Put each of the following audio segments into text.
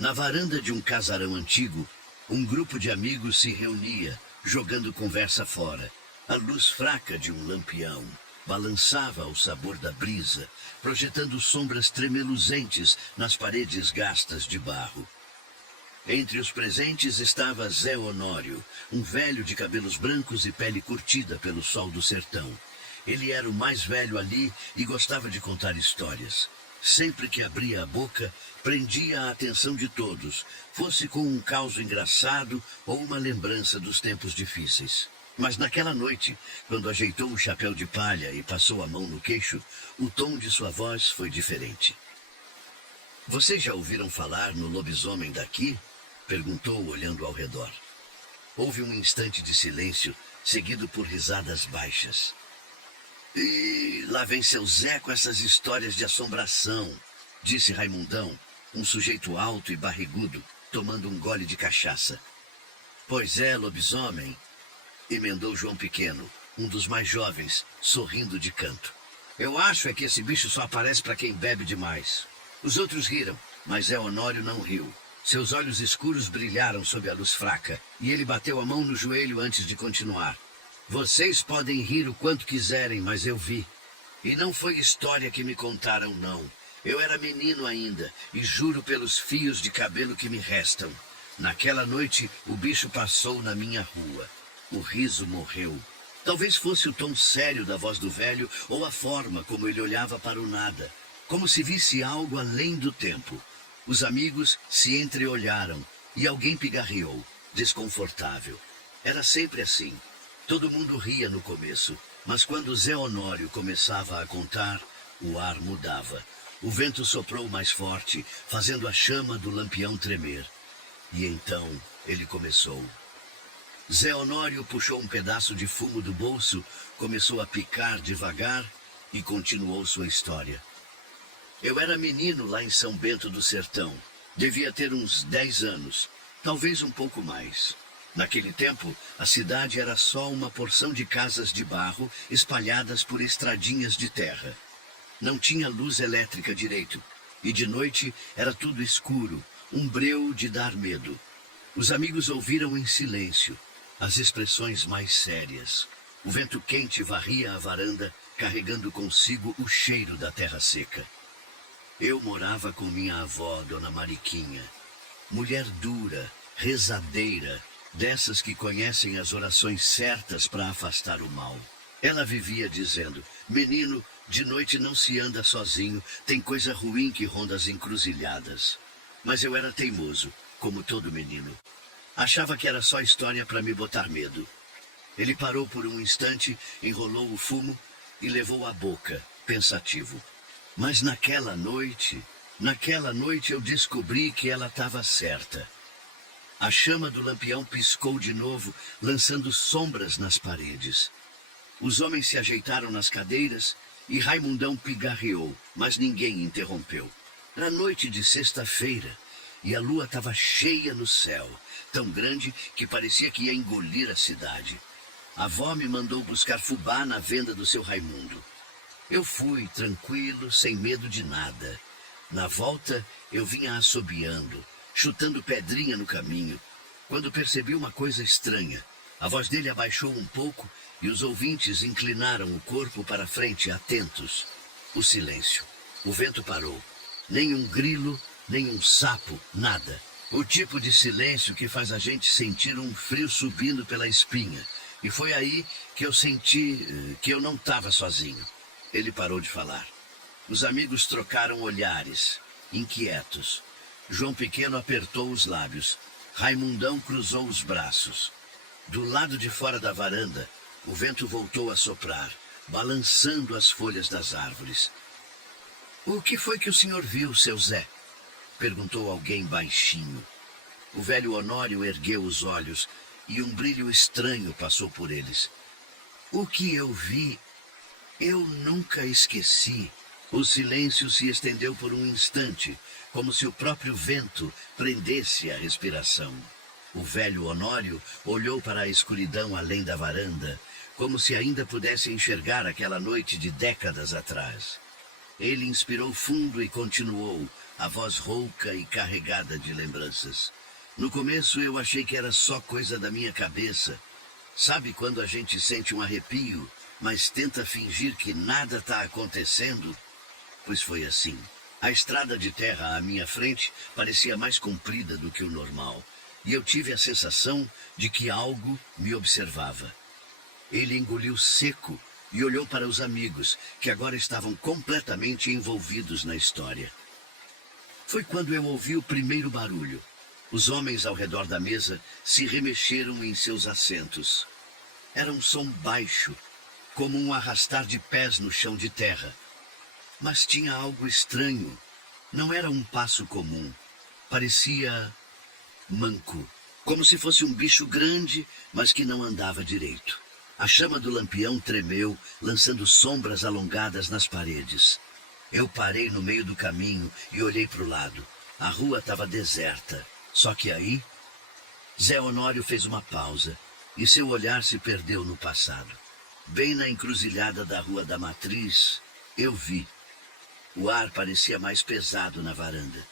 Na varanda de um casarão antigo, um grupo de amigos se reunia, jogando conversa fora. A luz fraca de um lampião balançava ao sabor da brisa, projetando sombras tremeluzentes nas paredes gastas de barro. Entre os presentes estava Zé Honório, um velho de cabelos brancos e pele curtida pelo sol do sertão. Ele era o mais velho ali e gostava de contar histórias. Sempre que abria a boca, prendia a atenção de todos, fosse com um caos engraçado ou uma lembrança dos tempos difíceis. Mas naquela noite, quando ajeitou o chapéu de palha e passou a mão no queixo, o tom de sua voz foi diferente. "Vocês já ouviram falar no lobisomem daqui?" perguntou, olhando ao redor. Houve um instante de silêncio, seguido por risadas baixas. "E lá vem seu Zé com essas histórias de assombração", disse Raimundão, um sujeito alto e barrigudo, tomando um gole de cachaça. "Pois é, lobisomem", emendou João Pequeno, um dos mais jovens, sorrindo de canto. "Eu acho é que esse bicho só aparece para quem bebe demais." Os outros riram, mas Zé Honório não riu. Seus olhos escuros brilharam sob a luz fraca, e ele bateu a mão no joelho antes de continuar. "Vocês podem rir o quanto quiserem, mas eu vi. E não foi história que me contaram, não. Eu era menino ainda, e juro pelos fios de cabelo que me restam. Naquela noite, o bicho passou na minha rua. O riso morreu. Talvez fosse o tom sério da voz do velho ou a forma como ele olhava para o nada, como se visse algo além do tempo. Os amigos se entreolharam e alguém pigarreou, desconfortável. Era sempre assim. Todo mundo ria no começo, mas quando Zé Honório começava a contar, o ar mudava. O vento soprou mais forte, fazendo a chama do lampião tremer. E então ele começou. Zé Honório puxou um pedaço de fumo do bolso, começou a picar devagar e continuou sua história. "Eu era menino lá em São Bento do Sertão. Devia ter uns 10 anos, talvez um pouco mais. Naquele tempo, a cidade era só uma porção de casas de barro espalhadas por estradinhas de terra. Não tinha luz elétrica direito, e de noite era tudo escuro, um breu de dar medo. Os amigos ouviram em silêncio as expressões mais sérias. O vento quente varria a varanda, carregando consigo o cheiro da terra seca. Eu morava com minha avó, Dona Mariquinha. Mulher dura, rezadeira, dessas que conhecem as orações certas para afastar o mal. Ela vivia dizendo: "Menino, de noite não se anda sozinho, tem coisa ruim que ronda as encruzilhadas." Mas eu era teimoso, como todo menino. Achava que era só história para me botar medo. Ele parou por um instante, enrolou o fumo e levou à boca, pensativo. Mas naquela noite eu descobri que ela estava certa. A chama do lampião piscou de novo, lançando sombras nas paredes. Os homens se ajeitaram nas cadeiras e Raimundão pigarreou, mas ninguém interrompeu. Era noite de sexta-feira e a lua estava cheia no céu, tão grande que parecia que ia engolir a cidade. A avó me mandou buscar fubá na venda do seu Raimundo. Eu fui, tranquilo, sem medo de nada. Na volta, eu vinha assobiando, chutando pedrinha no caminho, quando percebi uma coisa estranha. A voz dele abaixou um pouco e os ouvintes inclinaram o corpo para frente, atentos. O silêncio. O vento parou. Nem um grilo, nem um sapo, nada. O tipo de silêncio que faz a gente sentir um frio subindo pela espinha. E foi aí que eu senti que eu não estava sozinho. Ele parou de falar. Os amigos trocaram olhares, inquietos. João Pequeno apertou os lábios. Raimundão cruzou os braços. Do lado de fora da varanda, o vento voltou a soprar, balançando as folhas das árvores. "O que foi que o senhor viu, seu Zé?" perguntou alguém baixinho. O velho Honório ergueu os olhos e um brilho estranho passou por eles. "O que eu vi, eu nunca esqueci." O silêncio se estendeu por um instante, como se o próprio vento prendesse a respiração. O velho Honório olhou para a escuridão além da varanda, como se ainda pudesse enxergar aquela noite de décadas atrás. Ele inspirou fundo e continuou, a voz rouca e carregada de lembranças. No começo eu achei que era só coisa da minha cabeça. Sabe quando a gente sente um arrepio, mas tenta fingir que nada está acontecendo? Pois foi assim. A estrada de terra à minha frente parecia mais comprida do que o normal, e eu tive a sensação de que algo me observava. Ele engoliu seco e olhou para os amigos, que agora estavam completamente envolvidos na história. Foi quando eu ouvi o primeiro barulho. Os homens ao redor da mesa se remexeram em seus assentos. Era um som baixo, como um arrastar de pés no chão de terra. Mas tinha algo estranho. Não era um passo comum. Parecia manco, como se fosse um bicho grande, mas que não andava direito. A chama do lampião tremeu, lançando sombras alongadas nas paredes. Eu parei no meio do caminho e olhei para o lado. A rua estava deserta. Só que aí, Zé Honório fez uma pausa e seu olhar se perdeu no passado. Bem na encruzilhada da Rua da Matriz, eu vi. O ar parecia mais pesado na varanda.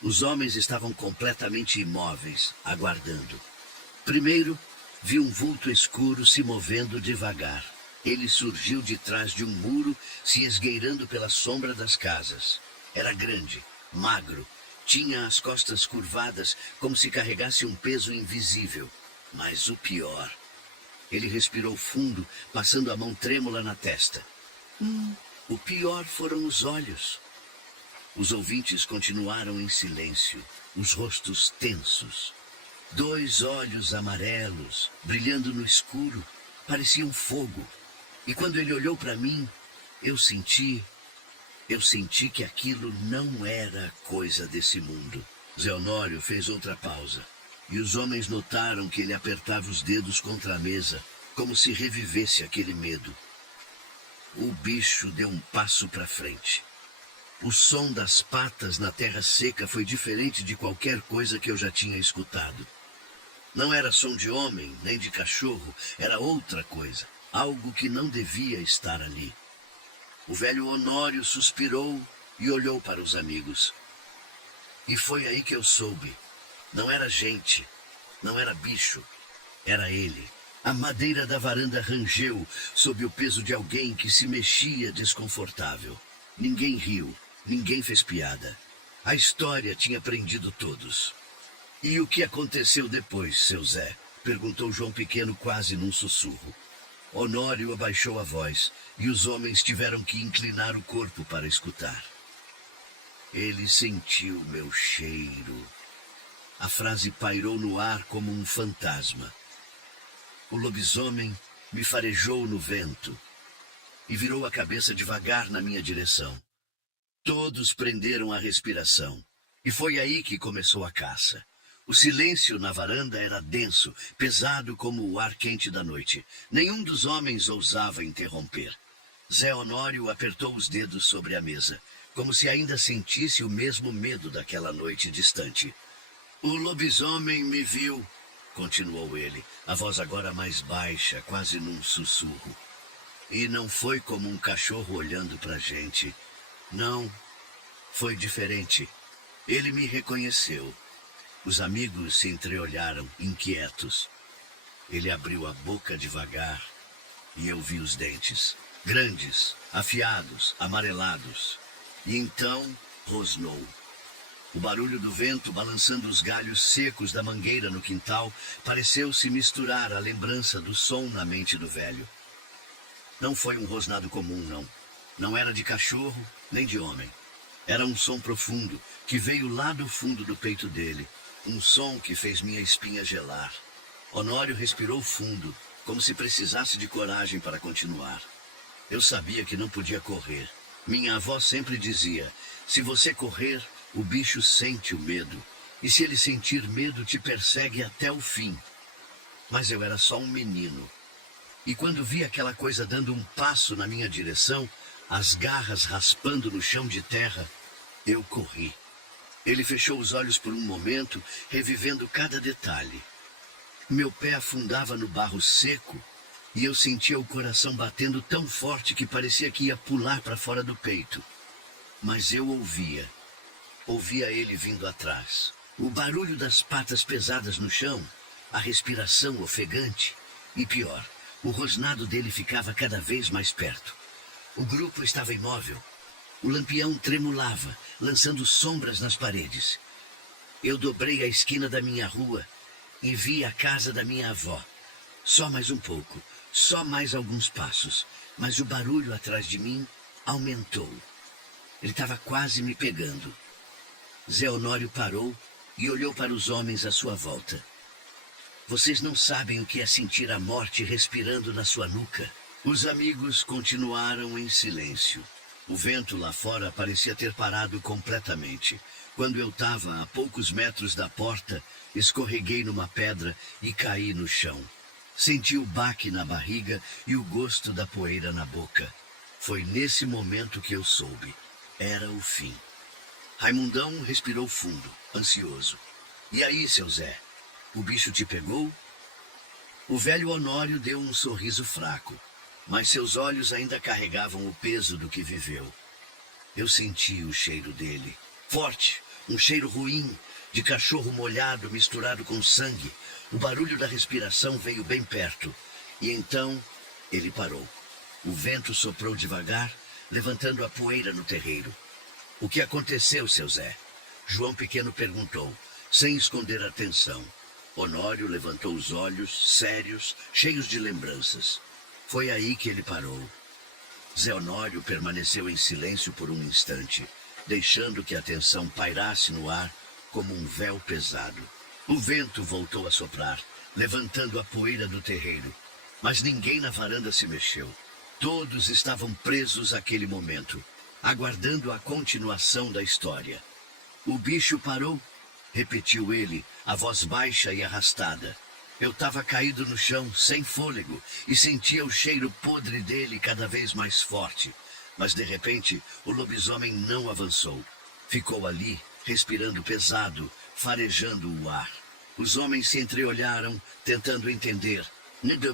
Os homens estavam completamente imóveis, aguardando. Primeiro, vi um vulto escuro se movendo devagar. Ele surgiu de trás de um muro, se esgueirando pela sombra das casas. Era grande, magro, tinha as costas curvadas como se carregasse um peso invisível. Mas o pior... Ele respirou fundo, passando a mão trêmula na testa. O pior foram os olhos. Os ouvintes continuaram em silêncio, os rostos tensos. 2 olhos amarelos, brilhando no escuro, pareciam fogo. E quando ele olhou para mim, eu senti que aquilo não era coisa desse mundo. Zé Honório fez outra pausa, e os homens notaram que ele apertava os dedos contra a mesa, como se revivesse aquele medo. O bicho deu um passo para frente. O som das patas na terra seca foi diferente de qualquer coisa que eu já tinha escutado. Não era som de homem, nem de cachorro, era outra coisa, algo que não devia estar ali. O velho Honório suspirou e olhou para os amigos. E foi aí que eu soube. Não era gente, não era bicho, era ele. A madeira da varanda rangeu sob o peso de alguém que se mexia desconfortável. Ninguém riu, ninguém fez piada. A história tinha prendido todos. E o que aconteceu depois, seu Zé? Perguntou João Pequeno quase num sussurro. Honório abaixou a voz e os homens tiveram que inclinar o corpo para escutar. Ele sentiu meu cheiro. A frase pairou no ar como um fantasma. O lobisomem me farejou no vento e virou a cabeça devagar na minha direção. Todos prenderam a respiração e foi aí que começou a caça. O silêncio na varanda era denso, pesado como o ar quente da noite. Nenhum dos homens ousava interromper. Zé Honório apertou os dedos sobre a mesa, como se ainda sentisse o mesmo medo daquela noite distante. O lobisomem me viu, continuou ele, a voz agora mais baixa, quase num sussurro. E não foi como um cachorro olhando pra gente. Não, foi diferente. Ele me reconheceu. Os amigos se entreolharam, inquietos. Ele abriu a boca devagar e eu vi os dentes. Grandes, afiados, amarelados. E então rosnou. O barulho do vento balançando os galhos secos da mangueira no quintal pareceu se misturar à lembrança do som na mente do velho. Não foi um rosnado comum, não. Não era de cachorro, nem de homem. Era um som profundo, que veio lá do fundo do peito dele. Um som que fez minha espinha gelar. Honório respirou fundo, como se precisasse de coragem para continuar. Eu sabia que não podia correr. Minha avó sempre dizia, se você correr, o bicho sente o medo. E se ele sentir medo, te persegue até o fim. Mas eu era só um menino. E quando vi aquela coisa dando um passo na minha direção, as garras raspando no chão de terra, eu corri. Ele fechou os olhos por um momento, revivendo cada detalhe. Meu pé afundava no barro seco e eu sentia o coração batendo tão forte que parecia que ia pular para fora do peito. Mas eu ouvia. Ouvia ele vindo atrás. O barulho das patas pesadas no chão, a respiração ofegante e, pior, o rosnado dele ficava cada vez mais perto. O grupo estava imóvel. O lampião tremulava, lançando sombras nas paredes. Eu dobrei a esquina da minha rua e vi a casa da minha avó. Só mais um pouco, só mais alguns passos, mas o barulho atrás de mim aumentou. Ele estava quase me pegando. Zé Honório parou e olhou para os homens à sua volta. Vocês não sabem o que é sentir a morte respirando na sua nuca. Os amigos continuaram em silêncio. O vento lá fora parecia ter parado completamente. Quando eu estava a poucos metros da porta, escorreguei numa pedra e caí no chão. Senti o baque na barriga e o gosto da poeira na boca. Foi nesse momento que eu soube. Era o fim. Raimundão respirou fundo, ansioso. E aí, seu Zé? O bicho te pegou? O velho Honório deu um sorriso fraco, mas seus olhos ainda carregavam o peso do que viveu. Eu senti o cheiro dele. Forte, um cheiro ruim, de cachorro molhado misturado com sangue. O barulho da respiração veio bem perto. E então ele parou. O vento soprou devagar, levantando a poeira no terreiro. O que aconteceu, seu Zé? João Pequeno perguntou, sem esconder a atenção. Honório levantou os olhos, sérios, cheios de lembranças. Foi aí que ele parou. Zé Honório permaneceu em silêncio por um instante, deixando que a tensão pairasse no ar como um véu pesado. O vento voltou a soprar, levantando a poeira do terreiro. Mas ninguém na varanda se mexeu. Todos estavam presos àquele momento, aguardando a continuação da história. O bicho parou, repetiu ele, a voz baixa e arrastada. Eu estava caído no chão, sem fôlego, e sentia o cheiro podre dele cada vez mais forte. Mas, de repente, o lobisomem não avançou. Ficou ali, respirando pesado, farejando o ar. Os homens se entreolharam, tentando entender.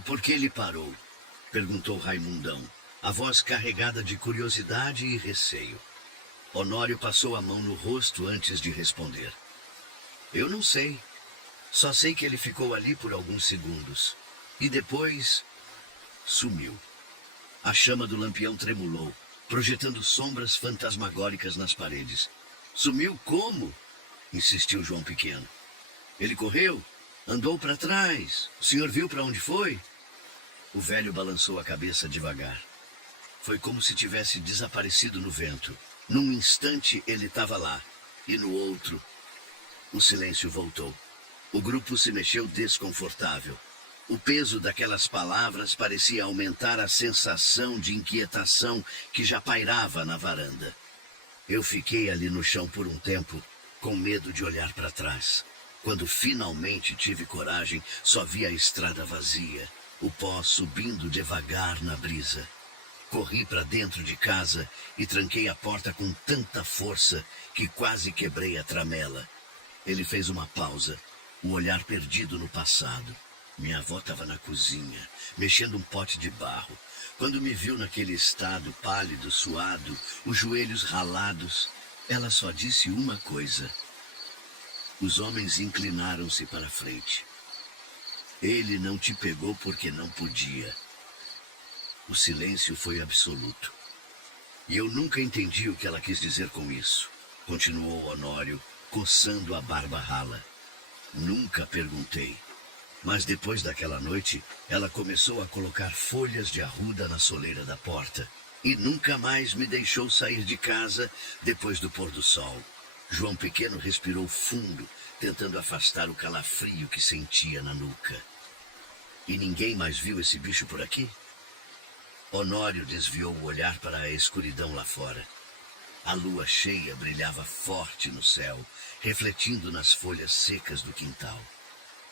Por que ele parou? Perguntou Raimundão, a voz carregada de curiosidade e receio. Honório passou a mão no rosto antes de responder. Eu não sei. Só sei que ele ficou ali por alguns segundos. E depois sumiu. A chama do lampião tremulou, projetando sombras fantasmagóricas nas paredes. Sumiu como? Insistiu João Pequeno. Ele correu? Andou para trás? O senhor viu para onde foi? O velho balançou a cabeça devagar. Foi como se tivesse desaparecido no vento. Num instante ele estava lá, e no outro, o silêncio voltou. O grupo se mexeu desconfortável. O peso daquelas palavras parecia aumentar a sensação de inquietação que já pairava na varanda. Eu fiquei ali no chão por um tempo, com medo de olhar para trás. Quando finalmente tive coragem, só vi a estrada vazia, o pó subindo devagar na brisa. Corri para dentro de casa e tranquei a porta com tanta força que quase quebrei a tramela. Ele fez uma pausa, o olhar perdido no passado. Minha avó estava na cozinha, mexendo um pote de barro. Quando me viu naquele estado pálido, suado, os joelhos ralados, ela só disse uma coisa. Os homens inclinaram-se para a frente. Ele não te pegou porque não podia. O silêncio foi absoluto. E eu nunca entendi o que ela quis dizer com isso, continuou Honório, coçando a barba rala. Nunca perguntei. Mas depois daquela noite, ela começou a colocar folhas de arruda na soleira da porta. E nunca mais me deixou sair de casa depois do pôr do sol. João Pequeno respirou fundo, tentando afastar o calafrio que sentia na nuca. E ninguém mais viu esse bicho por aqui? Honório desviou o olhar para a escuridão lá fora. A lua cheia brilhava forte no céu, refletindo nas folhas secas do quintal.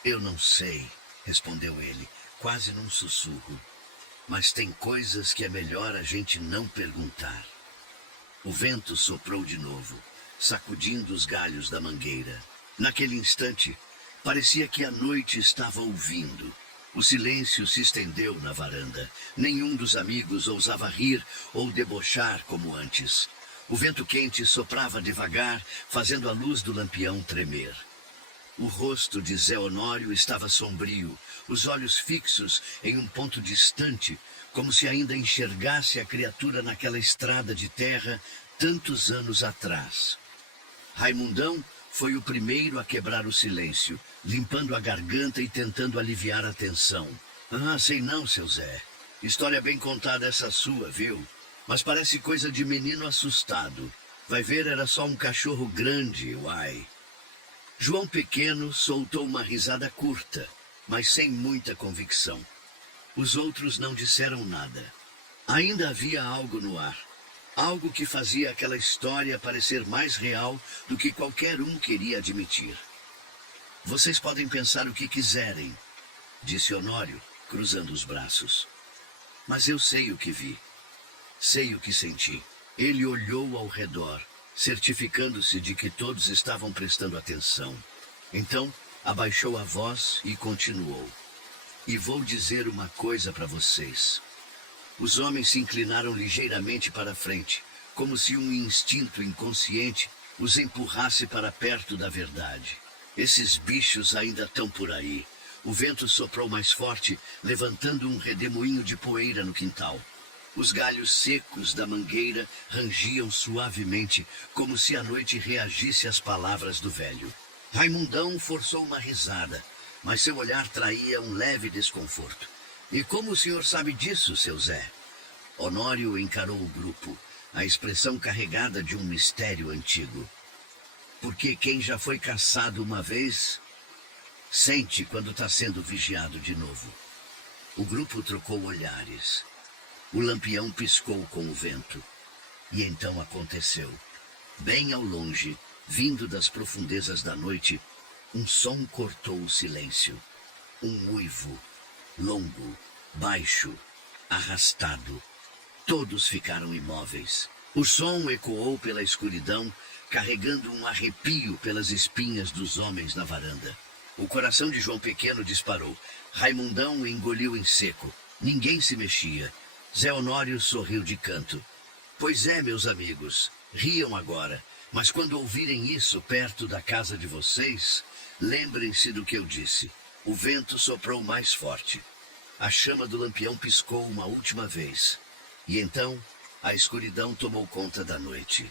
Eu não sei, respondeu ele, quase num sussurro. Mas tem coisas que é melhor a gente não perguntar. O vento soprou de novo, sacudindo os galhos da mangueira. Naquele instante, parecia que a noite estava ouvindo. O silêncio se estendeu na varanda. Nenhum dos amigos ousava rir ou debochar como antes. O vento quente soprava devagar, fazendo a luz do lampião tremer. O rosto de Zé Honório estava sombrio, os olhos fixos em um ponto distante, como se ainda enxergasse a criatura naquela estrada de terra tantos anos atrás. Raimundão foi o primeiro a quebrar o silêncio, limpando a garganta e tentando aliviar a tensão. Ah, sei não, seu Zé. História bem contada essa sua, viu? Mas parece coisa de menino assustado. Vai ver, era só um cachorro grande, uai. João Pequeno soltou uma risada curta, mas sem muita convicção. Os outros não disseram nada. Ainda havia algo no ar. Algo que fazia aquela história parecer mais real do que qualquer um queria admitir. Vocês podem pensar o que quiserem, disse Honório, cruzando os braços. Mas eu sei o que vi. Sei o que senti. Ele olhou ao redor, certificando-se de que todos estavam prestando atenção. Então, abaixou a voz e continuou. E vou dizer uma coisa para vocês. Os homens se inclinaram ligeiramente para a frente, como se um instinto inconsciente os empurrasse para perto da verdade. Esses bichos ainda estão por aí. O vento soprou mais forte, levantando um redemoinho de poeira no quintal. Os galhos secos da mangueira rangiam suavemente, como se a noite reagisse às palavras do velho. Raimundão forçou uma risada, mas seu olhar traía um leve desconforto. E como o senhor sabe disso, seu Zé? Honório encarou o grupo, a expressão carregada de um mistério antigo. Porque quem já foi caçado uma vez, sente quando está sendo vigiado de novo. O grupo trocou olhares. O lampião piscou com o vento. E então aconteceu. Bem ao longe, vindo das profundezas da noite, um som cortou o silêncio. Um uivo, longo, baixo, arrastado. Todos ficaram imóveis. O som ecoou pela escuridão, carregando um arrepio pelas espinhas dos homens na varanda. O coração de João Pequeno disparou. Raimundão engoliu em seco. Ninguém se mexia. Zé Honório sorriu de canto. Pois é, meus amigos, riam agora, mas quando ouvirem isso perto da casa de vocês, lembrem-se do que eu disse. O vento soprou mais forte. A chama do lampião piscou uma última vez. E então, a escuridão tomou conta da noite.